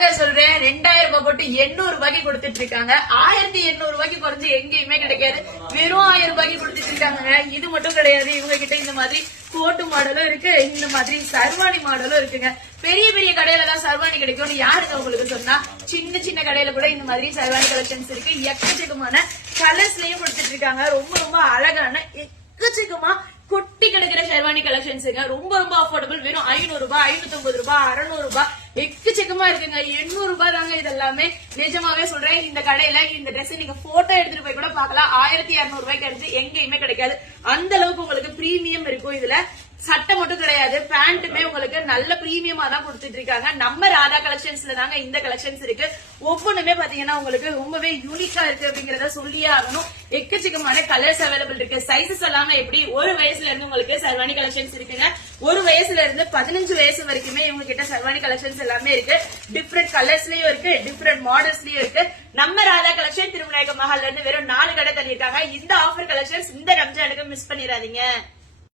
சொல்றேன் 2000 ரூபாய் போட்டு 800 ரூபாய்க்கு கொடுத்துட்டு இருக்காங்க. 1800 ரூபாய்க்கு குறைஞ்சு எங்கேயுமே கிடைக்காது. வெறும் 1000 ரூபாய்க்கு கொடுத்துட்டு இருக்காங்க. இது மட்டும் கிடையாது, இவங்க கிட்ட இந்த மாதிரி கோட்டு மாடலும் இருக்கு, இந்த மாதிரி சர்வாணி மாடலும் இருக்குங்க. பெரிய பெரிய கடையில தான் சர்வாணி கிடைக்கும்னு யாருக்கு உங்களுக்கு சொன்னா, சின்ன சின்ன கடையில கூட இந்த மாதிரி சர்வாணி கலெக்ஷன்ஸ் இருக்கு. எக்கச்சக்கமான கலர்ஸ்லயும் கொடுத்துட்டு இருக்காங்க. ரொம்ப ரொம்ப அழகான எக்கச்சக்கமா கொட்டி கிடக்கிற ஷெர்வானி கலெக்ஷன்ஸுங்க. ரொம்ப ரொம்ப அஃபோர்டபுள். வெறும் 500 ரூபாய், 550 ரூபாய், 600 ரூபாய், எக்கச்சக்கமா இருக்குங்க. 800 ரூபாய் தாங்க இதெல்லாமே. நிஜமாவே சொல்றேன், இந்த கடையில இந்த ட்ரெஸ் நீங்க போட்டோ எடுத்துட்டு போய் கூட பாக்கலாம். 1200 ரூபாய்க்கு எடுத்து எங்கேயுமே கிடைக்காது. அந்த அளவுக்கு உங்களுக்கு பிரீமியம் இருக்கும். இதுல சட்டை மட்டும் கிடையாது, பேண்ட்டுமே உங்களுக்கு நல்ல பிரீமியமா தான் கொடுத்துட்டு இருக்காங்க. நம்ம ராதா கலெக்ஷன்ஸ்ல தாங்க இந்த கலெக்ஷன்ஸ் இருக்கு. ஒவ்வொன்றுமே பாத்தீங்கன்னா உங்களுக்கு ரொம்பவே யூனிக்கா இருக்கு அப்படிங்கறத சொல்லியே ஆகணும். எக்கச்சக்கமான கலர்ஸ் அவைலபிள் இருக்கு. சைசஸ் எல்லாமே எப்படி ஒரு வயசுல இருந்து உங்களுக்கு சர்வாணி கலெக்ஷன்ஸ் இருக்குங்க. ஒரு வயசுல இருந்து 15 வயசு வரைக்குமே இவங்க கிட்ட சர்வாணி கலெக்ஷன்ஸ் எல்லாமே இருக்கு. டிஃபரெண்ட் கலர்ஸ்லயும் இருக்கு, டிஃபரெண்ட் மாடல்ஸ்லயும் இருக்கு. நம்ம ராதா கலெக்ஷன் திருமநாயக்க மஹால்ல இருந்து வெறும் 4 கடை தள்ளியிருக்காங்க. இந்த ஆஃபர் கலெக்ஷன்ஸ் இந்த ரம்ஜானுக்கு மிஸ் பண்ணிடாதீங்க.